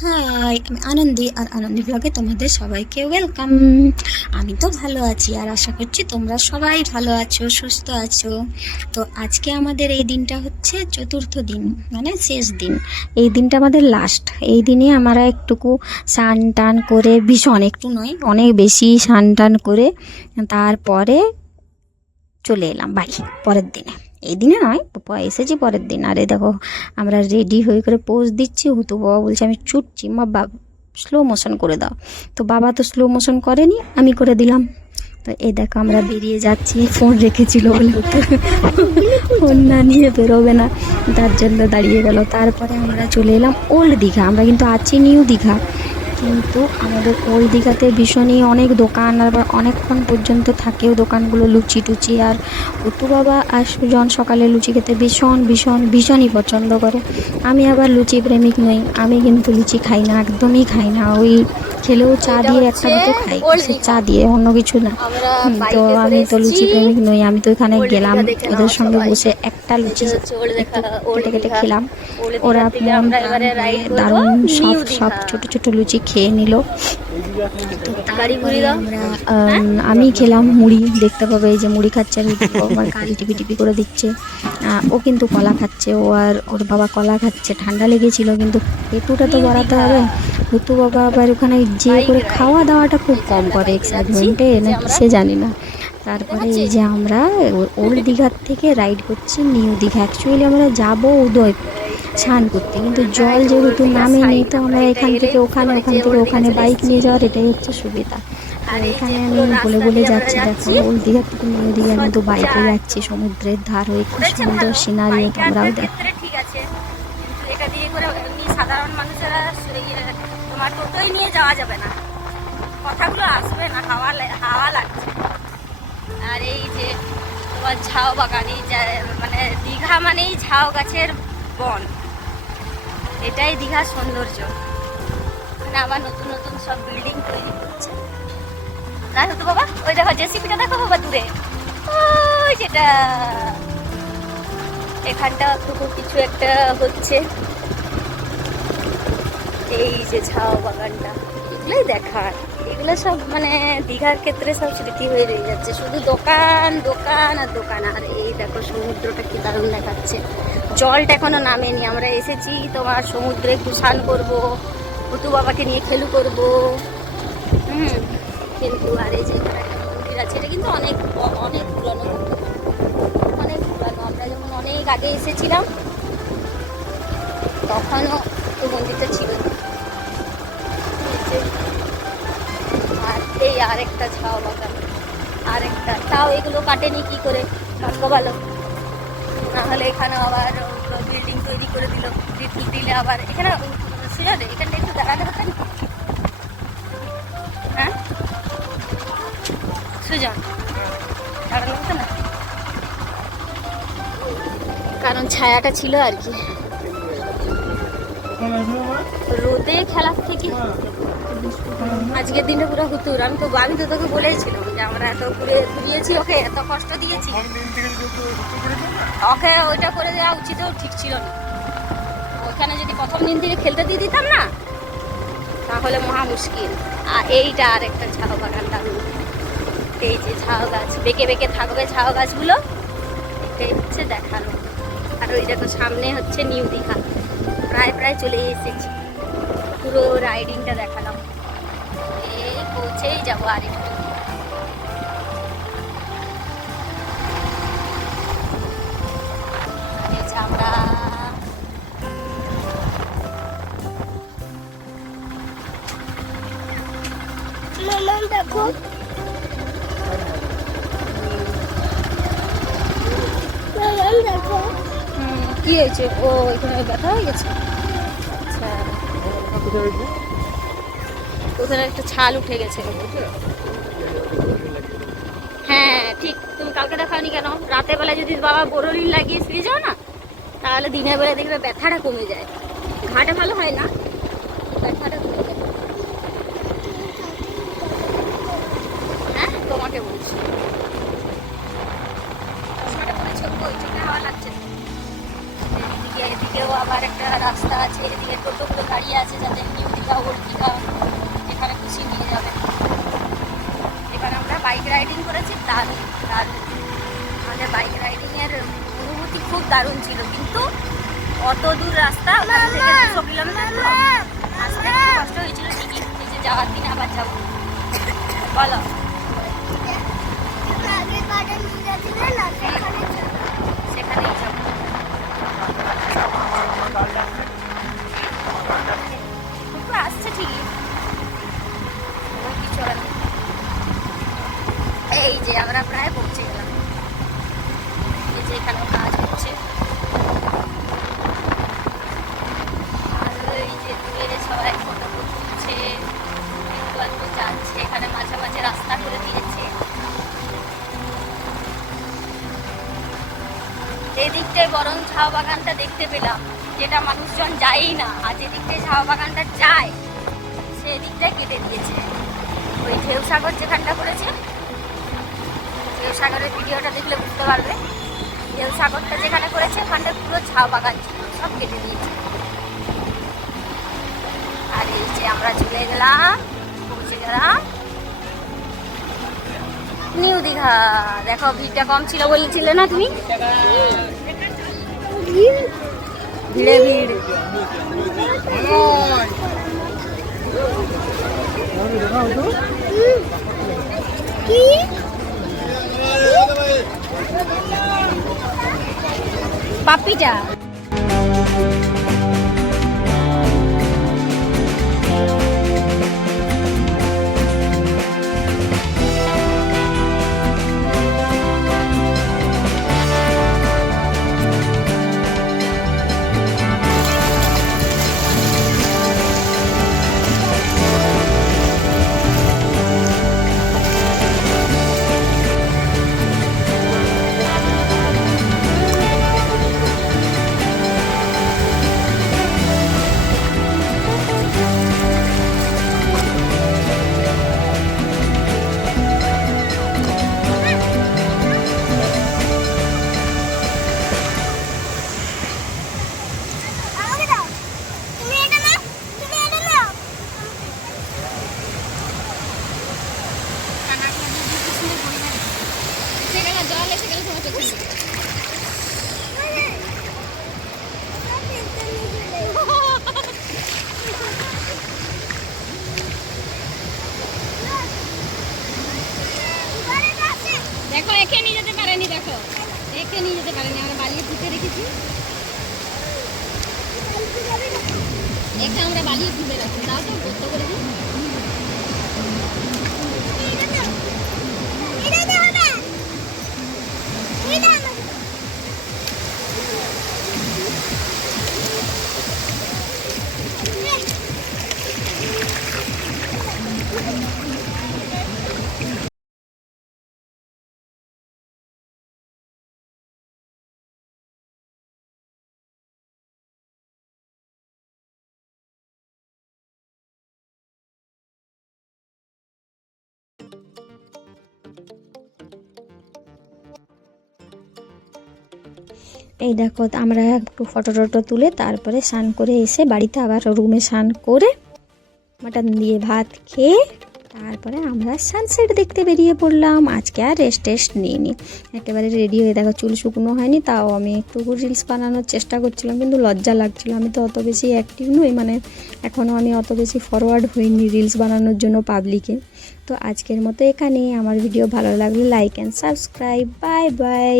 High আমি আনন্দি, আর আনন্দি ব্লগে তোমাদের সবাইকে ওয়েলকাম আমি তো ভালো আছি, আর আশা করছি তোমরা সবাই ভালো আছো, সুস্থ আছো। তো আজকে আমাদের এই দিনটা হচ্ছে চতুর্থ দিন মানে শেষ দিন। এই দিনটা আমাদের লাস্ট এই দিনে আমরা একটুকু স্নান টান করে, ভীষণ একটু নয়, অনেক বেশি স্নান টান করে তারপরে চলে এলাম বাড়ি পরের দিনে। এই দিনে নয় প- এসেছি পরের দিন। আরে দেখো, আমরা রেডি হয়ে করে পোজ দিচ্ছি। হুতু বাবা বলছে, আমি ছুটছি, মা বাবা স্লো মোশন করে দাও। তো বাবা তো স্লো মোশন করেনি, আমি করে দিলাম। তো এই দেখো, আমরা বেরিয়ে যাচ্ছি। ফোন রেখেছিল বলে ফোন না নিয়ে বেরোবে না। তার জন্য দাঁড়িয়ে গেল। তারপরে আমরা চলে এলাম ওল্ড দীঘা। আমরা কিন্তু আছি নিউ দীঘা। কিন্তু আমাদের ওল্ড দীঘাতে ভীষণই অনেক দোকান আবার অনেকক্ষণ পর্যন্ত থাকেও দোকানগুলো লুচি টুচি আর উত্তু বাবা আর সুজন সকালে লুচি খেতে ভীষণ ভীষণ ভীষণই পছন্দ করে। আমি আবার লুচি প্রেমিক নই আমি কিন্তু লুচি খাই না একদমই খাই না। ওই খেলেও চা দিয়ে একটা দুটো খাই চা দিয়ে অন্য কিছু না। তো আমি তো লুচি প্রেমিক নই আমি তো এখানে গেলাম ওদের সঙ্গে বসে একটা লুচি কেটে কেটে খেলাম। ওরা দারুণ সব সব। ছোট ছোট লুচি খেয়ে নিল। আম, আমি খেলাম মুড়ি দেখতে পাবে এই যে মুড়ি খাচ্ছে আর হুটু আমার কাল টিপি টিপি করে দিচ্ছে। ও কিন্তু কলা খাচ্ছে ও আর ওর বাবা কলা খাচ্ছে ঠান্ডা লেগেছিল কিন্তু পেটুটা তো বাড়াতে হবে। হুতু বাবা আবার ওখানে যে করে খাওয়া দাওয়াটা খুব কম করে এক্সাইটমেন্টে না সে জানি না। তারপরে এই যে আমরা ওল্ড দীঘার থেকে রাইড করছি নিউ দীঘা। অ্যাকচুয়ালি আমরা যাব উদয় স্নান করতে। কিন্তু জল যেহেতু নামে নেই তো আমরা এখান থেকে ওখানে ওখান থেকে ওখানে বাইক নিয়ে যাওয়ার এটাই হচ্ছে সুবিধা। আর এখানে আমি বলে বলে যাচ্ছি দেখো ওল্ড দীঘা থেকে নিউ দীঘা কিন্তু বাইকে যাচ্ছি সমুদ্রের ধার হয়ে খুব সুন্দর সিনারি তোমরাও দেখো ক্ষেত্রে ঠিক আছে। এটা দিয়ে করে এমনি সাধারণ মানুষেরা তোমার টোটোই নিয়ে যাওয়া যাবে না। কথাগুলো আসবে না হাওয়া হাওয়া লাগছে। আর এই যে তোমার ঝাউ বাগান এই মানে দীঘা মানেই ঝাউ গাছের বন। এটাই দীঘার সৌন্দর্য। এখানে আবার নতুন নতুন সব বিল্ডিং তৈরি করছে না হতো বাবা, ওই দেখো জেসিপিটা দেখো বাবা দূরে। ওই যেটা। এখানটা কিছু একটা হচ্ছে। এই যে ঝাউ বাগানটা, এগুলোই দেখার। এগুলো সব মানে দীঘার ক্ষেত্রে সব স্মৃতি হয়ে রয়ে যাচ্ছে। শুধু দোকান দোকান আর দোকান। আর এই দেখো সমুদ্রটা কি দারুণ দেখাচ্ছে। জলটা এখনও নামেনি। আমরা এসেছি তোমার সমুদ্রে একটু স্নান করব হুতু বাবাকে নিয়ে খেলু করব। হুম, কিন্তু আর এই যে মন্দির আছে, এটা কিন্তু অনেক অনেক পুরনো অনেক পুরানো। আমরা যখন অনেক আগে এসেছিলাম, তখনও তো মন্দিরটা ছিল আর এই আরেকটা ঝাউ বাগান, আরেকটা। তাও এগুলো কাটেনি কি করে? ভাগ্য ভালো। না হলে এখানে আবার বিল্ডিং তৈরি করে দিল দিলে আবার এখানে সুযোগ এখানটা একটু দাঁড়াতে হতো হ্যাঁ? সুজন দাঁড়ানো হতো না? কারণ ছায়াটা ছিল আর কি। রোদে খেলার থেকে আজকের দিনটা পুরো হুতুর। আমি তো আমি তো তোকে বলেছিলাম যে আমরা এত ঘুরে ঘুরিয়েছি, ওকে এত কষ্ট দিয়েছি। ওকে ওইটা করে দেওয়া উচিতও ঠিক ছিল না। ওখানে যদি প্রথম দিন থেকে খেলতে দিয়ে দিতাম না, তাহলে মহা মুশকিল। আর এইটা আর একটা ঝাউ বাগান দারুণ এই যে ঝাউ গাছ, বেঁকে বেঁকে থাকবে ঝাউ গাছগুলো। এটাই হচ্ছে দেখানো। আর ওই দেখো সামনে হচ্ছে নিউ দীঘা। প্রায় প্রায় চলে এসেছি। পুরো রাইডিংটা দেখালাম। এই পৌঁছেই যাব আর একটু। দেখো। কি হয়েছে? ও এখানে ব্যথা হয়ে গেছে? আচ্ছা। ওখানে একটা ছাল উঠে গেছে। হ্যাঁ ঠিক। তুমি কালকে দেখাওনি কেন? রাতের বেলা যদি বাবা বোরোলিন লাগিয়ে শুয়ে যাও না তাহলে দিনের বেলা দেখবে ব্যথাটা কমে যায়। ঘাটা ভালো হয় না? ব্যথাটা কমে যায়। হ্যাঁ? তোমাকে বলছি। এদিকেও আবার একটা রাস্তা আছে। এদিকে আছে যাদের খুশি নিয়ে যাবে। আমরা বাইক রাইডিং করেছি দারুণ দারুণ আমাদের বাইক রাইডিংয়ের খুব দারুণ ছিল কিন্তু অত দূর রাস্তা ওখান থেকে দুশো কিলোমিটার তো। আসতে একটু কষ্ট হয়েছিল ঠিকই এই যে যাওয়ার দিন আবার যাব। বলো। সেখানেই যাব। দিকটায় বাগানটা দেখতে পেলাম, যেটা মানুষজন যায়ই না, আর যে দিকটায় ঝাও বাগানটা যায় সেই দিকটায় কেটে দিয়েছে। ওই ঢেউ সাগর যেখানটা করেছে ঢেউ সাগরের ভিডিওটা দেখলে বুঝতে পারবে। ঢেউ সাগরটা যেখানে করেছে ওখানটা পুরো ঝাউ বাগান ছিল, সব কেটে দিয়েছে। আর এই যে আমরা চলে গেলাম, পৌঁছে গেলাম নিউ দীঘা। দেখো ভিড়টা কম ছিল বলেছিলে না তুমি? ভিড় পাপিটা। দেখো নিয়ে যেতে পারেনি, দেখো। একে নিয়ে যেতে পারেনি, আমরা বালিয়ে পুঁতে রেখেছি। একে আমরা বালিয়ে পুঁতে রাখি দাও তো গর্ত করে দিই। এই দেখো, আমরা একটু ফটো টটো তুলে তারপরে স্নান করে এসে বাড়িতে আবার রুমে স্নান করে মাটন দিয়ে ভাত খেয়ে তারপরে আমরা সানসেট দেখতে বেরিয়ে পড়লাম। আজকে আর রেস্ট টেস্ট নিইনি। একেবারে রেডি হয়ে দেখো, চুল শুকনো হয়নি, তাও আমি একটু রিলস বানানোর চেষ্টা করছিলাম, কিন্তু লজ্জা লাগছিল। আমি তো অত বেশি অ্যাক্টিভ নই মানে এখনও আমি অত বেশি ফরওয়ার্ড হইনি রিলস বানানোর জন্য পাবলিকে তো আজকের মতো এখানেই। আমার ভিডিও ভালো লাগলে like and subscribe bye bye